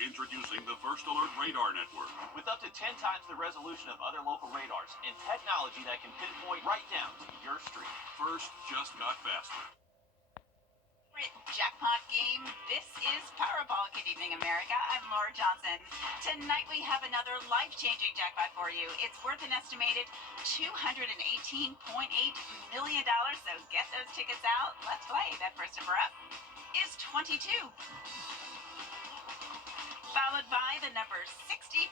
Introducing the First Alert Radar Network. With up to 10 times the resolution of other local radars and technology that can pinpoint right down to your street. First just got faster. Jackpot game. This is Powerball. Good evening, America. I'm Laura Johnson. Tonight we have another life-changing jackpot for you. It's worth an estimated $218.8 million. So get those tickets out. Let's play. That first number up is 22. Followed by the number 65.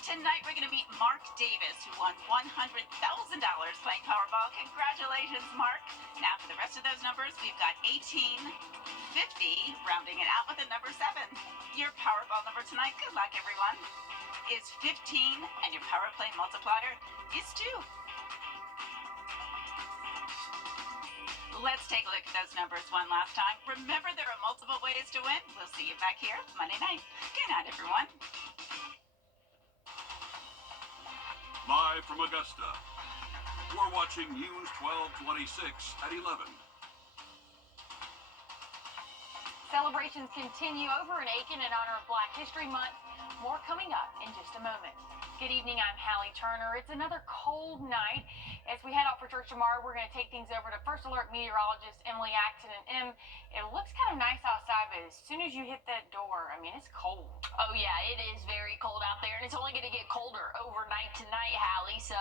Tonight we're going to meet Mark Davis, who won $100,000 playing Powerball. Congratulations, Mark. Now for the rest of those numbers, we've got 18, 50, rounding it out with the number 7. Your Powerball number tonight, good luck everyone, is 15, and your Power Play multiplier is 2. Let's take a look at those numbers one last time. Remember, there are multiple ways to win. We'll see you back here Monday night. Good night, everyone. Live from Augusta, we're watching News 1226 at 11. Celebrations continue over in Aiken in honor of Black History Month. More coming up in just a moment. Good evening, I'm Hallie Turner. It's another cold night. As we head out for church tomorrow, we're going to take things over to First Alert meteorologist Emily Acton. And it looks kind of nice outside, but as soon as you hit that door, I mean, it's cold. Oh, yeah, it is very cold out there, and it's only going to get colder overnight tonight, Hallie. So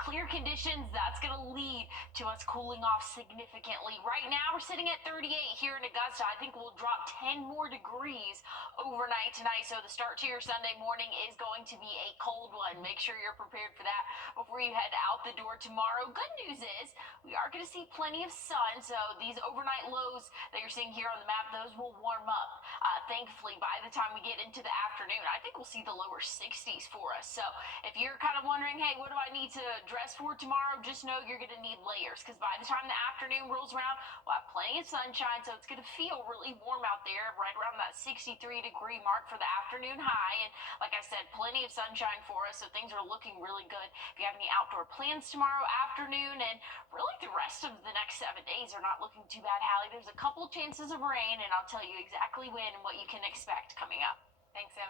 clear conditions, that's going to lead to us cooling off significantly. Right now, we're sitting at 38 here in Augusta. I think we'll drop 10 more degrees overnight tonight. So the start to your Sunday morning is going to be a cold one. Make sure you're prepared for that before you head out the door tomorrow. Good news is we are going to see plenty of sun, so these overnight lows that you're seeing here on the map, those will warm up. Thankfully, by the time we get into the afternoon, I think we'll see the lower 60s for us. So if you're kind of wondering, hey, what do I need to dress for tomorrow? Just know you're going to need layers, because by the time the afternoon rolls around, we'll have plenty of sunshine, so it's going to feel really warm out there, right around that 63-degree mark for the afternoon high. And like I said, plenty of sunshine for us, so things are looking really good. If you have any outdoor plans tomorrow afternoon, and really the rest of the next 7 days are not looking too bad, Hallie. There's a couple chances of rain, and I'll tell you exactly when and what you can expect coming up. Thanks, Em.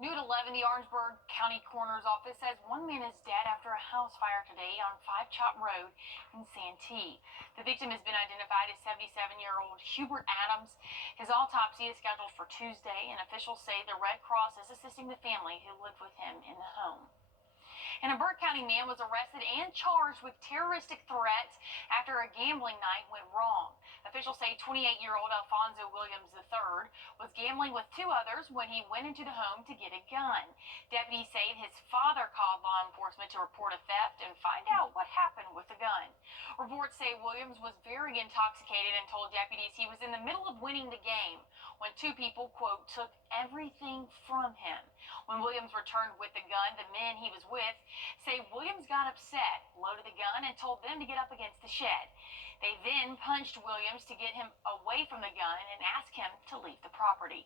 New at 11, the Orangeburg County Coroner's Office says one man is dead after a house fire today on Five Chop Road in Santee. The victim has been identified as 77-year-old Hubert Adams. His autopsy is scheduled for Tuesday, and officials say the Red Cross is assisting the family who lived with him in the home. And a Burke County man was arrested and charged with terroristic threats after a gambling night went wrong. Officials say 28-year-old Alfonso Williams III was gambling with 2 others when he went into the home to get a gun. Deputies say his father called law enforcement to report a theft and find out what happened with the gun. Reports say Williams was very intoxicated and told deputies he was in the middle of winning the game when 2 people, quote, took everything from him. When Williams returned with the gun, the men he was with say Williams got upset, loaded the gun, and told them to get up against the shed. They then punched Williams to get him away from the gun and asked him to leave the property.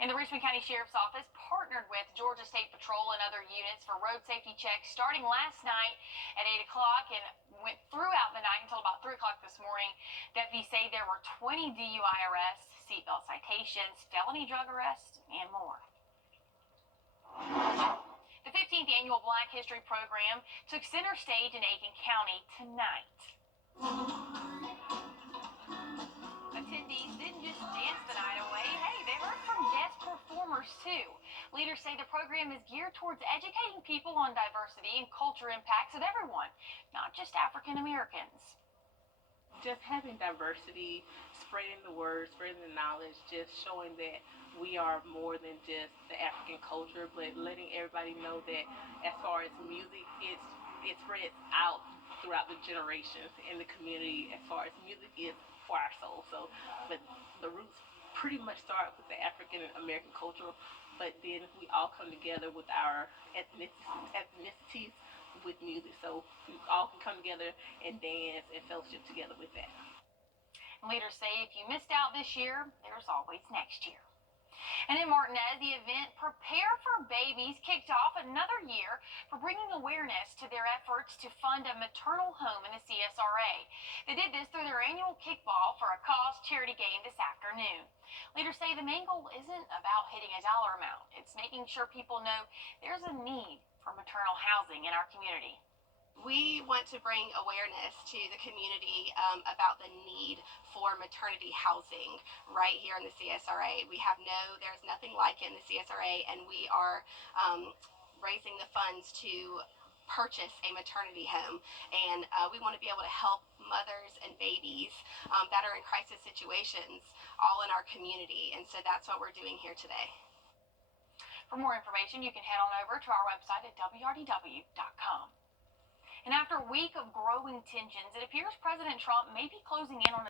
And the Richmond County Sheriff's Office partnered with Georgia State Patrol and other units for road safety checks starting last night at 8 o'clock and went throughout the night until about 3 o'clock this morning. Deputies say there were 20 DUI arrests, seatbelt citations, felony drug arrests, and more. The 15th annual Black History program took center stage in Aiken County tonight. Attendees didn't just dance the night away. Hey, they heard from guest performers too. Leaders say the program is geared towards educating people on diversity and culture impacts of everyone, not just African Americans. Just having diversity, spreading the word, spreading the knowledge, just showing that we are more than just the African culture, but letting everybody know that as far as music, it spreads out throughout the generations in the community as far as music is for our soul. So, but the roots pretty much start with the African American culture, but then we all come together with our ethnicities with music. So we all can come together and dance and fellowship together with that. Leaders say if you missed out this year, there's always next year. And in Martinez, the event Prepare for Babies kicked off another year for bringing awareness to their efforts to fund a maternal home in the CSRA. They did this through their annual kickball for a cause charity game this afternoon. Leaders say the main goal isn't about hitting a dollar amount. It's making sure people know there's a need for maternal housing in our community. We want to bring awareness to the community about the need for maternity housing right here in the CSRA. There's nothing like it in the CSRA, and we are raising the funds to purchase a maternity home. And we want to be able to help mothers and babies that are in crisis situations all in our community. And so that's what we're doing here today. For more information, you can head on over to our website at wrdw.com. And after a week of growing tensions, it appears President Trump may be closing in on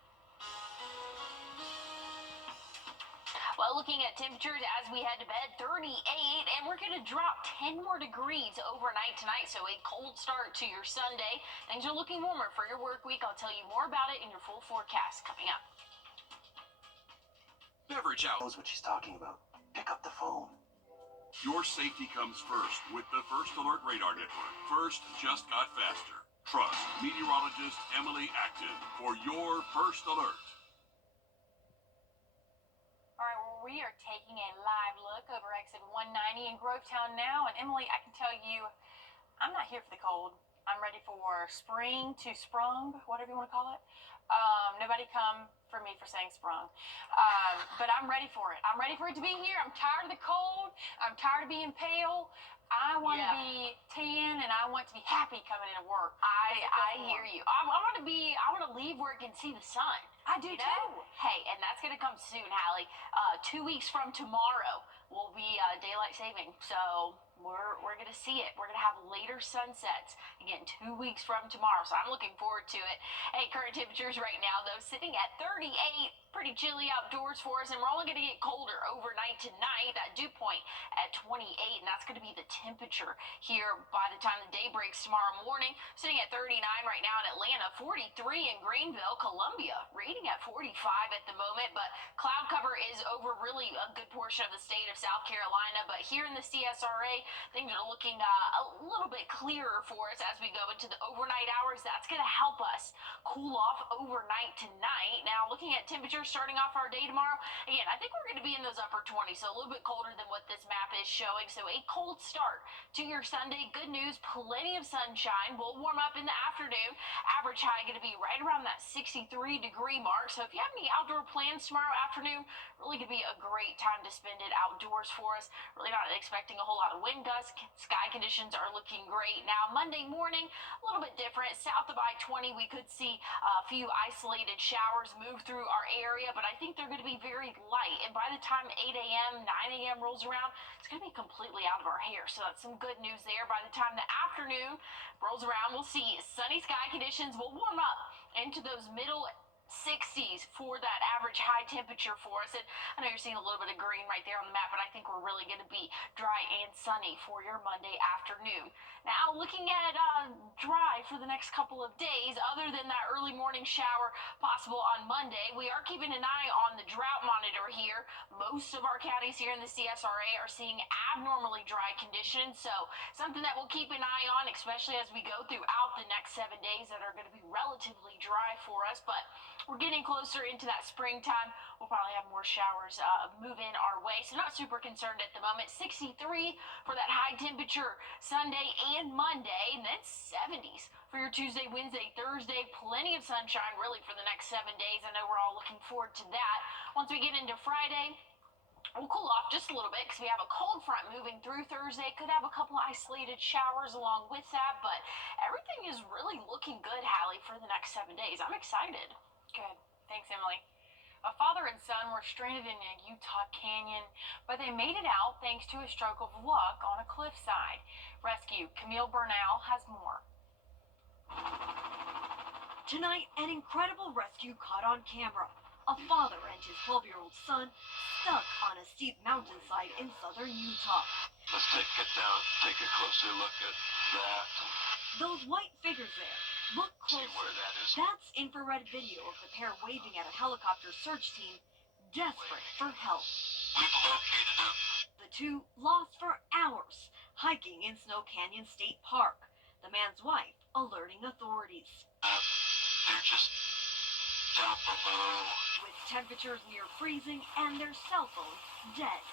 Well, looking at temperatures as we head to bed, 38, and we're going to drop 10 more degrees overnight tonight, so a cold start to your Sunday. Things are looking warmer for your work week. I'll tell you more about it in your full forecast coming up. Beverage out. Knows what she's talking about. Pick up the phone. Your safety comes first with the First Alert Radar Network. First just got faster. Trust meteorologist Emily Acton for your first alert. All right, well, we are taking a live look over exit 190 in Grovetown now. And Emily, I can tell you, I'm not here for the cold. I'm ready for spring to sprung, whatever you want to call it. Nobody come for me for saying sprung. But I'm ready for it. I'm ready for it to be here. I'm tired of the cold. I'm tired of being pale. I want to be tan, and I want to be happy coming into work. I hear you. I want to leave work and see the sun. I do too. Hey, and that's going to come soon, Hallie. 2 weeks from tomorrow will be daylight saving, so we're going to see it. We're going to have later sunsets again 2 weeks from tomorrow, so I'm looking forward to it. Hey, current temperatures right now, though, sitting at 38. Pretty chilly outdoors for us, and we're only going to get colder overnight tonight. That dew point at 28, and that's going to be the temperature here by the time the day breaks tomorrow morning. Sitting at 39 right now in Atlanta, 43 in Greenville, Columbia rating at 45 at the moment, but cloud cover is over really a good portion of the state of South Carolina. But here in the CSRA, things are looking a little bit clearer for us as we go into the overnight hours. That's going to help us cool off overnight tonight. Now, looking at temperatures starting off our day tomorrow, again, I think we're going to be in those upper 20s, so a little bit colder than what this map is showing. So a cold start to your Sunday. Good news, plenty of sunshine. We'll warm up in the afternoon. Average high going to be right around that 63-degree mark. So if you have any outdoor plans tomorrow afternoon, really going to be a great time to spend it outdoors for us. Really not expecting a whole lot of wind gusts. Sky conditions are looking great. Now, Monday morning, a little bit different. South of I-20, we could see a few isolated showers move through our area, but I think they're going to be very light. And by the time 8 a.m., 9 a.m. rolls around, it's going to be completely out of our hair. So that's some good news there. By the time the afternoon rolls around, we'll see sunny sky conditions. We'll warm up into those middle 60s for that average high temperature for us. And I know you're seeing a little bit of green right there on the map, but I think we're really going to be dry and sunny for your Monday afternoon. Now, looking at dry for the next couple of days, other than that early morning shower possible on Monday, we are keeping an eye on the drought monitor here. Most of our counties here in the CSRA are seeing abnormally dry conditions, so something that we'll keep an eye on, especially as we go throughout the next 7 days that are going to be relatively dry for us. But we're getting closer into that springtime. We'll probably have more showers move in our way, so not super concerned at the moment. 63 for that high temperature Sunday and Monday, and then 70s for your Tuesday, Wednesday, Thursday. Plenty of sunshine really for the next 7 days. I know we're all looking forward to that. Once we get into Friday, we'll cool off just a little bit because we have a cold front moving through Thursday. Could have a couple isolated showers along with that, but everything is really looking good, Hallie, for the next 7 days. I'm excited. Good. Thanks, Emily. A father and son were stranded in a Utah canyon, but they made it out thanks to a stroke of luck on a cliffside. Rescue Camille Bernal has more. Tonight, an incredible rescue caught on camera. A father and his 12-year-old son stuck on a steep mountainside in southern Utah. Let's get down, take a closer look at that. Those white figures there, look See closer. where that is? That's infrared video of the pair waving at a helicopter search team, desperate for help. We've located two lost for hours hiking in Snow Canyon State Park. The man's wife alerting authorities. They're just down below. With temperatures near freezing and their cell phones dead.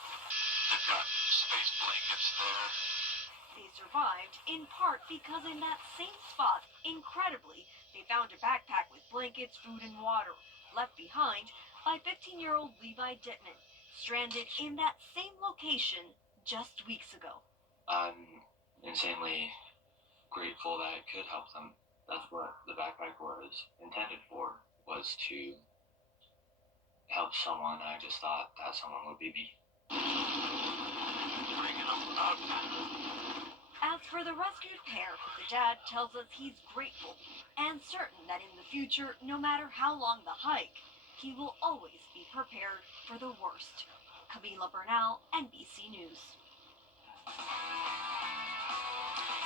They've got space blankets there. They survived in part because in that same spot, incredibly, they found a backpack with blankets, food, and water left behind by 15-year-old Levi Dittman, stranded in that same location just weeks ago. I'm insanely grateful that I could help them. That's what the backpack was intended for, was to help someone. I just thought that someone would be me. Bringing them up. As for the rescued pair, the dad tells us he's grateful and certain that in the future, no matter how long the hike, he will always be prepared for the worst. Camila Bernal, NBC News.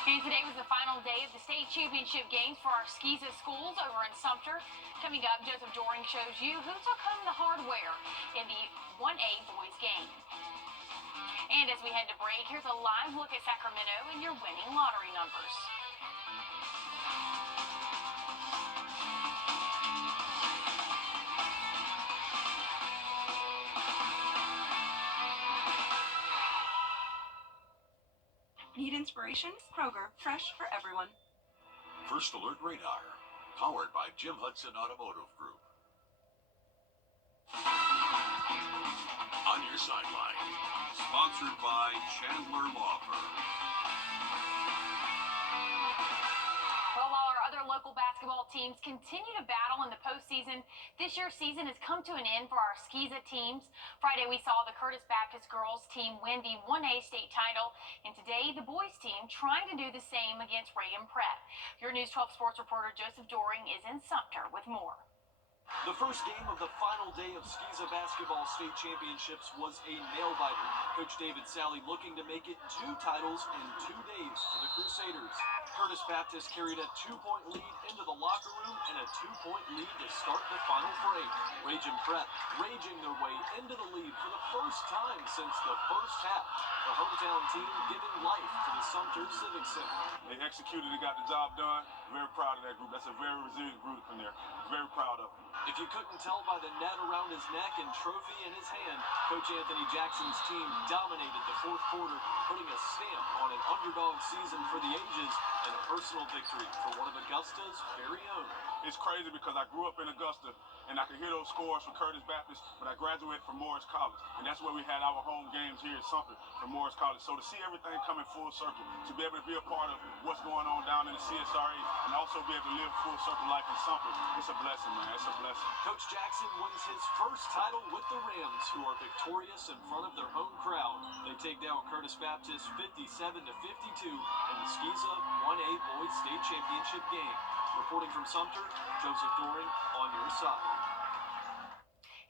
And today was the final day of the state championship games for our Skiza schools over in Sumter. Coming up, Joseph Doring shows you who took home the hardware in the 1A boys game. And as we head to break, here's a live look at Sacramento and your winning lottery numbers. Need inspiration? Kroger, fresh for everyone. First Alert Radar, powered by Jim Hudson Automotive Group. On your sideline, sponsored by Chandler Law Firm. Well, while our other local basketball teams continue to battle in the postseason, this year's season has come to an end for our Skiza teams. Friday, we saw the Curtis Baptist girls team win the 1A state title, and today the boys team trying to do the same against Reagan Prep. Your News 12 sports reporter Joseph Doring is in Sumter with more. The first game of the final day of Skiza basketball state championships was a nail-biter. Coach David Sally looking to make it 2 titles in 2 days for the Crusaders. Curtis Baptist carried a 2-point lead into the locker room and a 2-point lead to start the final fray. Reagan Prep raging their way into the lead for the first time since the first half. The hometown team giving life to the Sumter Civic Center. They executed and got the job done. Very proud of that group. That's a very resilient group in there. Very proud of them. If you couldn't tell by the net around his neck and trophy in his hand, Coach Anthony Jackson's team dominated the fourth quarter, putting a stamp on an underdog season for the ages and a personal victory for one of Augusta's very own. It's crazy because I grew up in Augusta, and I could hear those scores from Curtis Baptist, but I graduated from Morris College, and that's where we had our home games here in Sumter from Morris College. So to see everything coming full circle, to be able to be a part of what's going on down in the CSRA, and also be able to live full circle life in Sumter, it's a blessing, man. It's a blessing. Coach Jackson wins his first title with the Rams, who are victorious in front of their home crowd. They take down Curtis Baptist 57-52 in the Skiza 1A Boys State Championship game. Reporting from Sumter, Joseph Doring on your side.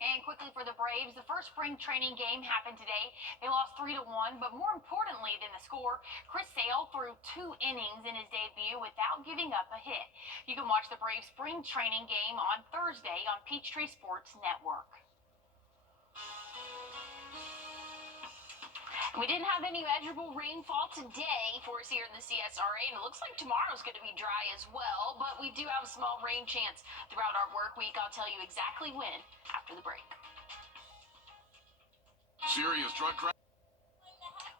And quickly for the Braves, the first spring training game happened today. They lost 3-1, but more importantly than the score, Chris Sale threw 2 innings in his debut without giving up a hit. You can watch the Braves spring training game on Thursday on Peachtree Sports Network. We didn't have any measurable rainfall today for us here in the CSRA, and it looks like tomorrow's going to be dry as well, but we do have a small rain chance throughout our work week. I'll tell you exactly when after the break. Serious drug crash.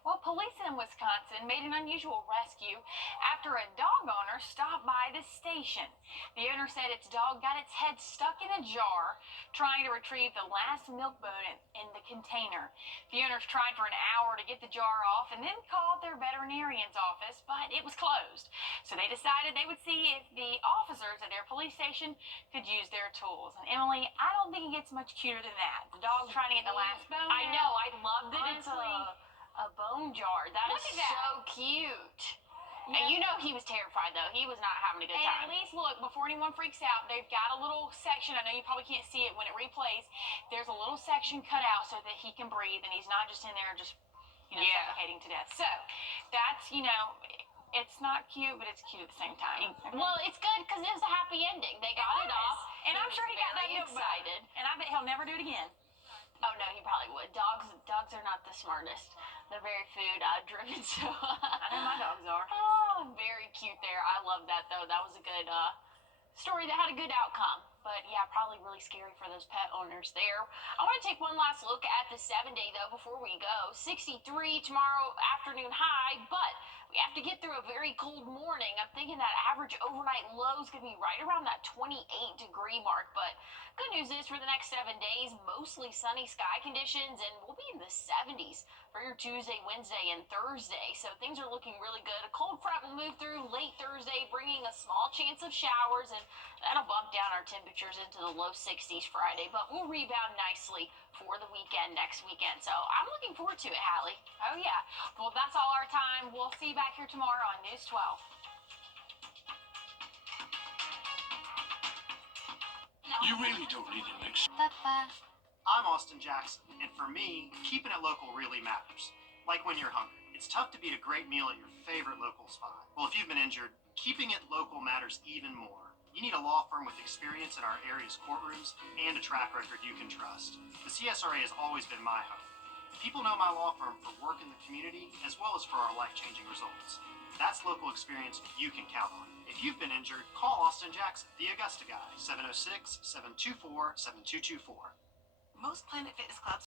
Well, police in Wisconsin made an unusual rescue after a dog owner stopped by the station. The owner said its dog got its head stuck in a jar trying to retrieve the last milk bone in the container. The owners tried for an hour to get the jar off and then called their veterinarian's office, but it was closed. So they decided they would see if the officers at their police station could use their tools. And Emily, I don't think it gets much cuter than that. The dog trying to get the last bone. I know. I love that it's Honestly. a bone jar. That Look is at that. so cute. And you know he was terrified, though. He was not having a good And time. at least look, before anyone freaks out, they've got a little section. I know you probably can't see it when it replays. There's a little section cut out so that he can breathe and he's not just in there just, suffocating to death. So that's, it's not cute, but it's cute at the same time. Well, it's good because it was a happy ending. They got it off. And I'm sure he got that very milk bone. excited. And I bet he'll never do it again. Oh, no, he probably would. Dogs are not the smartest. They're very food driven, so I know my dogs are. oh, very cute there. I love that though. That was a good story that had a good outcome. But yeah, probably really scary for those pet owners there. I want to take one last look at the 7-day though before we go. 63 tomorrow afternoon high, but we have to get through a very cold morning. I'm thinking that average overnight low is going to be right around that 28-degree mark. But good news is for the next 7 days, mostly sunny sky conditions, and we'll be in the 70s for your Tuesday, Wednesday, and Thursday. So things are looking really good. A cold front will move through late Thursday, bringing a small chance of showers, and that'll bump down our temperatures into the low 60s Friday. But we'll rebound nicely for the weekend next weekend. So I'm looking forward to it, Hallie. Oh yeah. Well, that's all our time. We'll see you back here tomorrow on News 12. You really don't need an ex. I'm Austin Jackson, and for me, keeping it local really matters. Like when you're hungry. It's tough to beat a great meal at your favorite local spot. Well, if you've been injured, keeping it local matters even more. You need a law firm with experience in our area's courtrooms and a track record you can trust. The CSRA has always been my home. People know my law firm for work in the community as well as for our life-changing results. That's local experience you can count on. If you've been injured, call Austin Jackson, the Augusta guy, 706-724-7224. Most Planet Fitness clubs